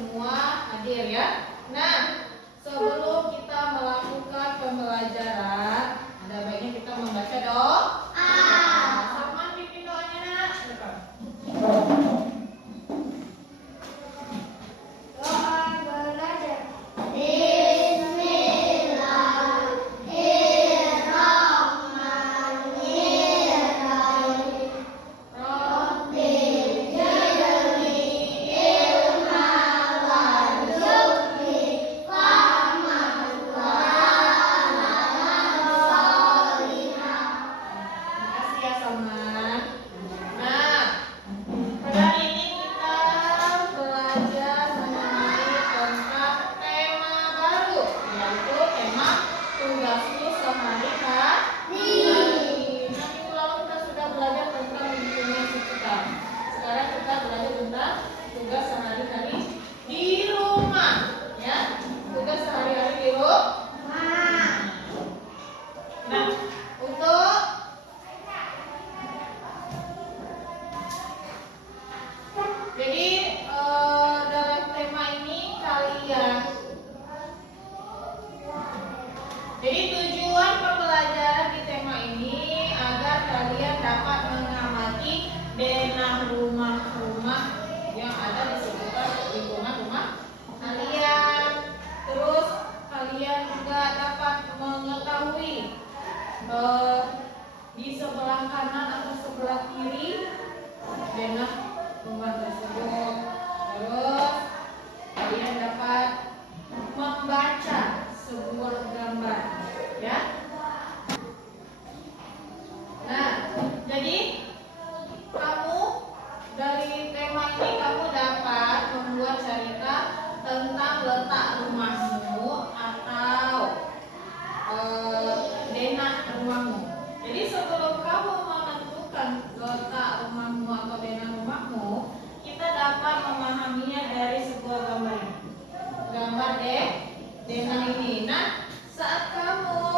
semua hadir ya. Nah, sebelum kita melakukan pembelajaran, ada baiknya kita membaca doa. Sama pimpin doanya nak. Doa belajar. Jadi tujuan pembelajaran di tema ini agar kalian dapat mengamati denah rumah-rumah yang ada di sekitar lingkungan rumah kalian. Terus kalian juga dapat mengetahui di sebelah kanan atau sebelah kiri denah rumah tersebut. Terus kalian dapat membaca sebuah gambar ya. Nah, jadi kamu dari tema ini kamu dapat membuat cerita tentang letak rumahmu atau denah rumahmu. Jadi sebelum kamu menentukan letak rumahmu atau denah rumahmu, kita dapat memahaminya dari sebuah gambar ini. Gambar denah ini. Nah, saat kamu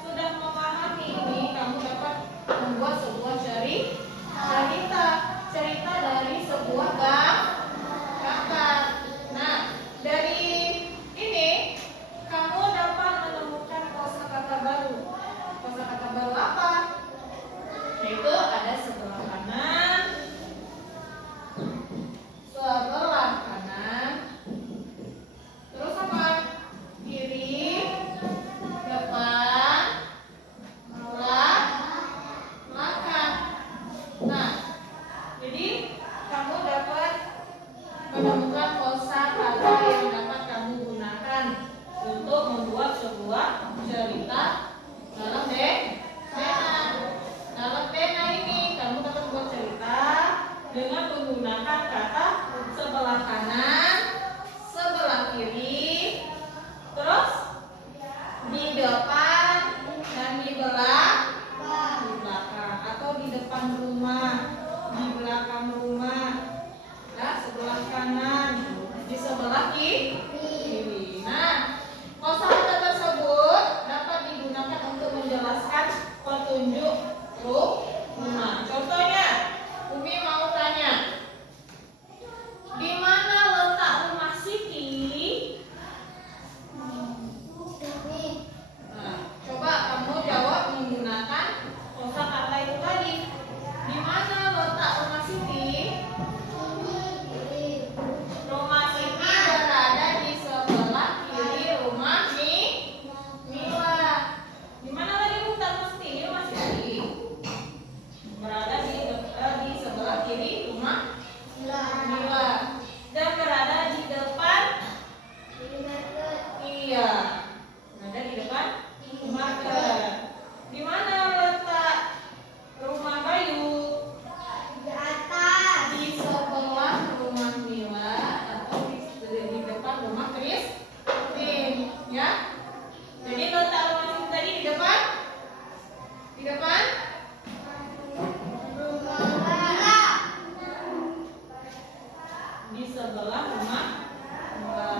sudah memahami ini, kamu dapat membuat sebuah cerita dari sebuah gambar. Nah, dari ini kamu dapat menemukan kosakata baru. Kosakata baru apa? Yaitu ada sebelah kanan, terus apa? Kiri, depan, belakang. Nah, jadi kamu dapat menemukan kosakata yang dapat kamu gunakan untuk membuat sebuah cerita dalam denah. Dalam denah ini kamu dapat membuat cerita dengan menggunakan kata sebelah kanan, sebelah kiri, terus di depan dan di belakang, atau di depan rumah, di belakang rumah, ya, sebelah kanan, di sebelah kiri. Nah, kosakata tersebut dapat digunakan untuk menjelaskan petunjuk rumah. Contohnya, Umi mau tanya, di mana letak rumah Siti? Nah, coba kamu jawab menggunakan kosakata itu tadi. Di mana letak rumah Siti? Rumah Siti berada di sebelah kiri rumah Mila. Di mana lagi letak rumah Siti? Ini rumah Siti berada di sebelah kiri rumah Mila. Dan berada di depan. Iya, berada di depan market. Di mana letak rumah Bayu? Di atas. Di sebelah rumah Mila atau di depan rumah Christine, ya. Jadi letak rumah Christine tadi di depan. Di depan rumah Mila. Di sebelah rumah Mila.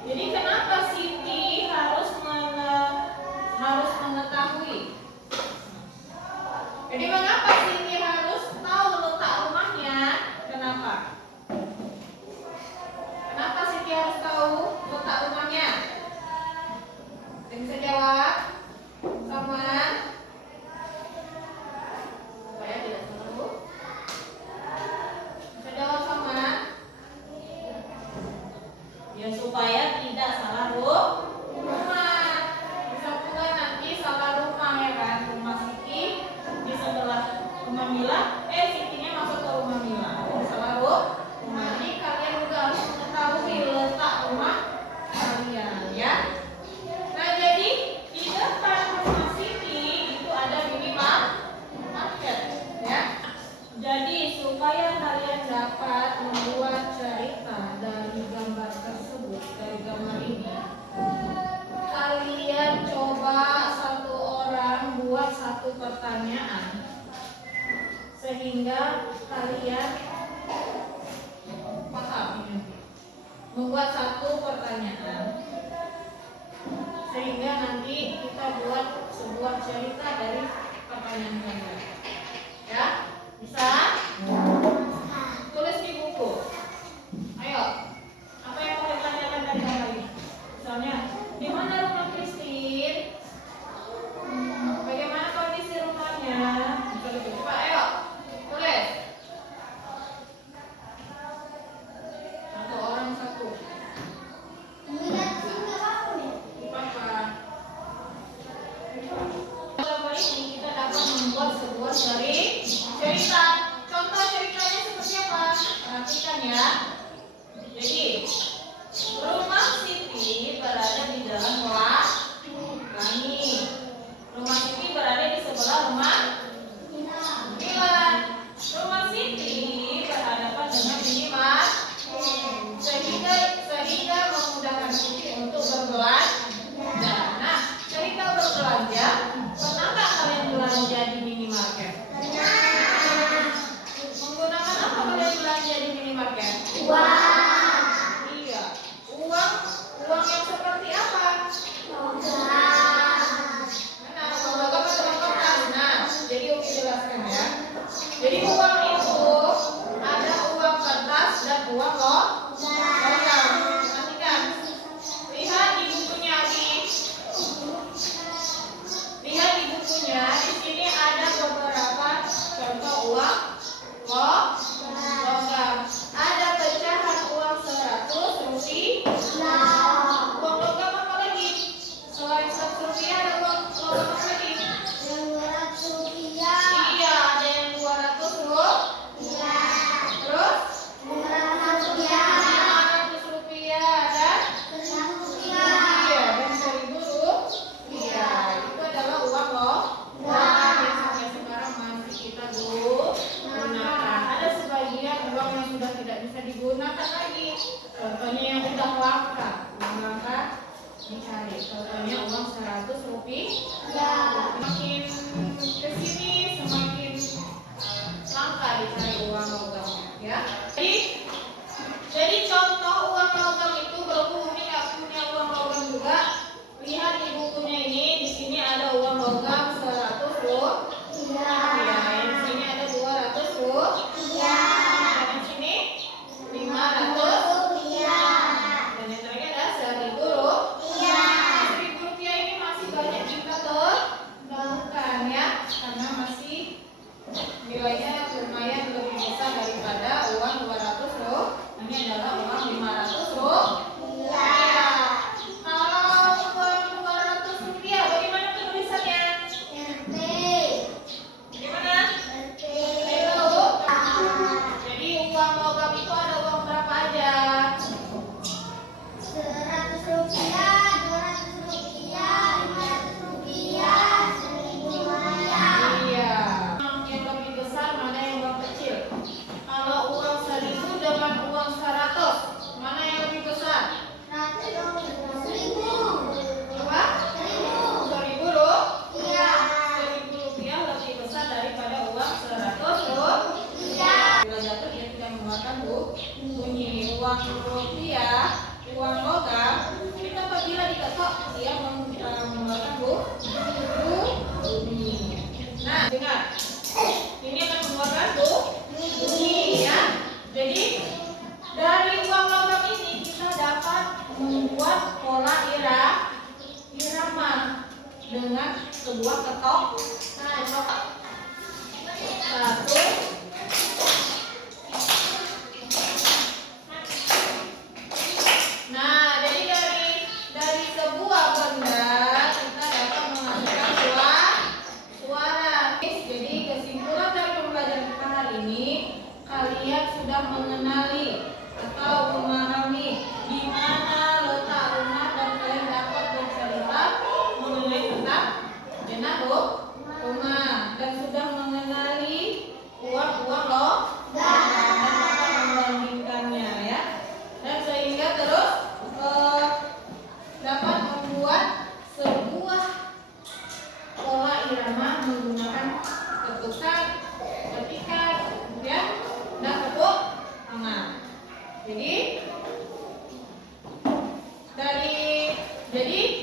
Jadi kenapa Siti harus mengetahui? Jadi mengapa Siti harus tahu letak rumahnya? Kenapa? letak rumahnya? Ada yang bisa jawab? Sama? Supaya tidak selalu. Bisa jawab sama? Ya supaya tidak salah rumah. Bisa juga nanti salah rumah ya kan? Rumah Siti di sebelah rumah Mila. Sitinya masuk ke rumah Mila. Salah rumah. Jadi kalian juga harus mengetahui letak rumah kalian ya. Nah jadi di depan rumah Siti itu ada minimarket ya. Jadi supaya kalian dapat membuat cerita dari gambar tersebut, dari gambar ini, kalian coba satu orang buat satu pertanyaan sehingga kalian paham ini. Membuat satu pertanyaan sehingga nanti kita buat sebuah cerita dari pertanyaan kalian. Ya? Bisa? Tulis di buku. Ayo. Apa yang mau ditanyakan dari gambar ini? Misalnya, di mana rumah Christine? Bagaimana kondisi rumahnya? Coba ayo. Tulis. Satu orang satu. Gambar ini kita dapat membuat sebuah cerita. Contoh ceritanya seperti apa? Perhatikan ya. Jadi rumah Siti berada di dalam pelangi. Rumah Siti berada di sebelah rumah Mila. Rumah Siti berhadapan dengan minimarket sehingga memudahkan Siti untuk berbelanja. Nah, cerita berbelanja, pernahkah kalian belanja di minimarket? Menggunakan apa kalian belanja di minimarket? Uang. Iya. Uang yang seperti apa? Benar, uang logam atau uang kertas. Nah, jadi Umi jelaskan ya. Jadi uang itu ada uang kertas dan uang logam. Perhatikan. Lihat di bukunya Abi. Lihat di bukunya. Di sini ada beberapa contoh uang logam. Ada pecahan uang 100 rupiah. Uang logam apa lagi? Selain 100 rupiah ada uang logam apa lagi? 200 rupiah. Iya, ada yang 200 rupiah. Terus? 500 rupiah. 500 rupiah ada? 100 rupiah. Iya, dan 1000 rupiah. Itu adalah uang logam yang sampai sekarang masih kita gunakan. Ada sebagian uang yang sudah tidak bisa digunakan lagi. Contohnya yang sudah langka, uang langka dicari. Contohnya uang 100 rupiah. Semakin kesini semakin langka dicari uang logamnya, ya. Jadi contoh uang logam itu berhubung Umi nggak punya uang logam juga. Lihat di bukunya ini, di sini ada uang logam 100 rupiah. Ya, di sini ada 200 rupiah. Dan di sini 500 rupiah. Dan yang terakhir ada 1000 rupiah. 1000 rupiah ini masih banyak kita temukan ya, karena masih nilainya lumayan lebih besar daripada uang 200 rupiah. Ini adalah uang 500 rupiah. Kalau uang 200 rupiah, bagaimana penulisannya? RT. Bagaimana? RT. Jadi uang logam itu ada uang berapa aja? 100 rupiah, 200 rupiah, 500 rupiah, 1000 rupiah. Iya. Yang lebih besar mana yang uang kecil? Kalau uang 1000 dengan uang 100, mana yang lebih besar? 1000. Apa? 1000 rupiah. 1000 rupiah lebih besar daripada uang 100 rupiah. Bila jatuh dia tidak mengeluarkan bunyi. Uang rupiah, uang logam, ini apabila diketok dia mengeluarkan bunyi. Nah, dengar. Ini akan mengeluarkan bunyi ya. Jadi dari uang logam ini kita dapat membuat dengan sebuah ketok. Satu. Nah, jadi dari sebuah benda kita dapat menghasilkan suara. Jadi kesimpulan dari pembelajaran kita hari ini, kalian sudah mengenali atau memahami di mana letak rumah dan kalian dapat bercerita mengenai tentang zona rumah dan sudah mengenali uang loh dan dapat membandingkannya ya, dan sehingga terus dapat membuat sebuah pola irama menggunakan ketukan, ketikan, kemudian dan tepuk tangan. Jadi